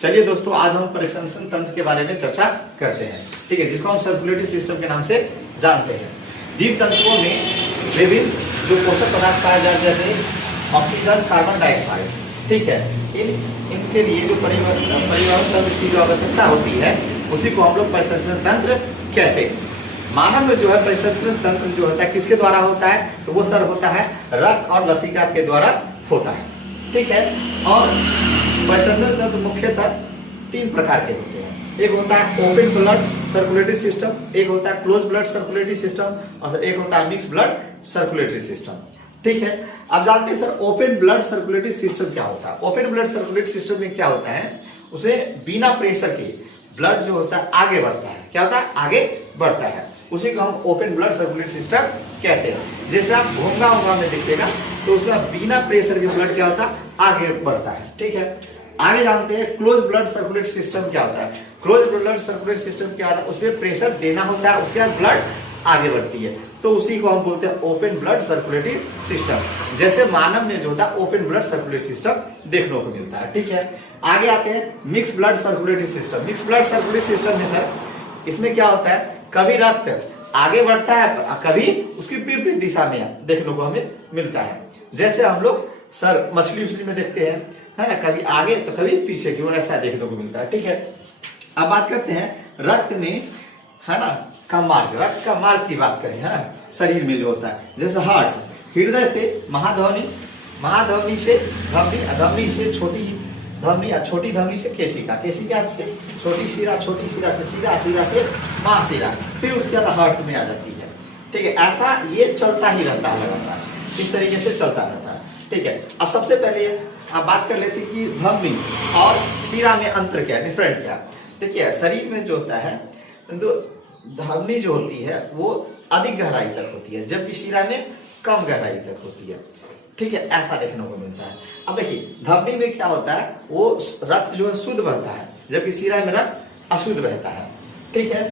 चलिए दोस्तों, आज हम परिसंचरण तंत्र के बारे में चर्चा करते हैं, ठीक है, जिसको हम सर्कुलेटरी सिस्टम के नाम से जानते हैं। जीव जंतुओं में विभिन्न जो पोषक पदार्थ पाए जाते हैं, जैसे ऑक्सीजन, कार्बन डाइऑक्साइड, ठीक है, इनके लिए जो परिवहन तंत्र की जो आवश्यकता होती है उसी को हम लोग परिसंचरण तंत्र कहते हैं। मानव में जो है परिसंचरण तंत्र जो होता है किसके द्वारा होता है, तो वो सर होता है रक्त और लसिका के द्वारा होता है, ठीक है। और परिसंचरण तंत्र मुख्यतः 3 प्रकार के होते हैं। एक होता है ओपन ब्लड सर्कुलेटरी सिस्टम, एक होता है क्लोज ब्लड सर्कुलेटरी सिस्टम, और एक होता है मिक्स ब्लड सर्कुलेटरी सिस्टम, ठीक है। आप जानते हैं sir open blood circulatory system क्या होता है। ओपन ब्लड सर्कुलेटरी सिस्टम में क्या होता है, उसे बिना प्रेशर के ब्लड जो होता है आगे बढ़ता है। क्या होता है, आगे बढ़ता है, उसी को हम ओपन ब्लड सर्कुलेटरी सिस्टम कहते हैं। जैसे आप घोंगा में देखिएगा तो उसमें बिना प्रेशर के ब्लड क्या होता है, आगे बढ़ता है, ठीक है। आगे जानते हैं क्लोज ब्लड सर्कुलेटरी सिस्टम क्या होता है। क्लोज ब्लड सर्कुलेटरी सिस्टम क्या होता है, उसमें प्रेशर देना होता है, उसके बाद ब्लड आगे बढ़ती है, तो उसी को हम बोलते हैं ओपन ब्लड सर्कुलेटरी सिस्टम। जैसे मानव में जो होता है ओपन ब्लड सर्कुलेटरी सिस्टम देखने को मिलता है, ठीक है। आगे आते हैं mix blood circulatory system. Mix blood circulatory system में सर इसमें क्या होता है, कभी रक्त आगे बढ़ता है, कभी उसकी विपरीत दिशा में देखने को हमें मिलता है। जैसे हम लोग सर मछली उछली में देखते हैं, है ना, कभी आगे तो कभी पीछे की ओर ऐसा देखने को मिलता है, ठीक है। अब बात करते हैं रक्त में, है ना, का मार्ग, रक्त का मार्ग की बात करें, है ना, शरीर में जो होता है, जैसे हार्ट, हृदय से महाधमनी, महाधमनी से धमनी, धमनी से छोटी धमनी, छोटी धमनी से केशिका, केशिका से छोटी शिरा, छोटी शिरा से शिरा, शिरा से महाशिरा, फिर उसके बाद हार्ट में आ जाती है, ठीक है। ऐसा ये चलता ही रहता है लगातार, इस तरीके से चलता रहता है, ठीक है। अब सबसे पहले आप बात कर लेते कि धमनी और शिरा में अंतर क्या है, डिफरेंट क्या। देखिए शरीर में जो होता है तो धमनी जो होती है वो अधिक गहराई तक होती है, जबकि शिरा में कम गहराई तक होती है, ठीक है, ऐसा देखने को मिलता है। अब देखिए धमनी में क्या होता है, वो रक्त जो है शुद्ध बहता है, जबकि शिरा में रक्त अशुद्ध बहता है, ठीक है।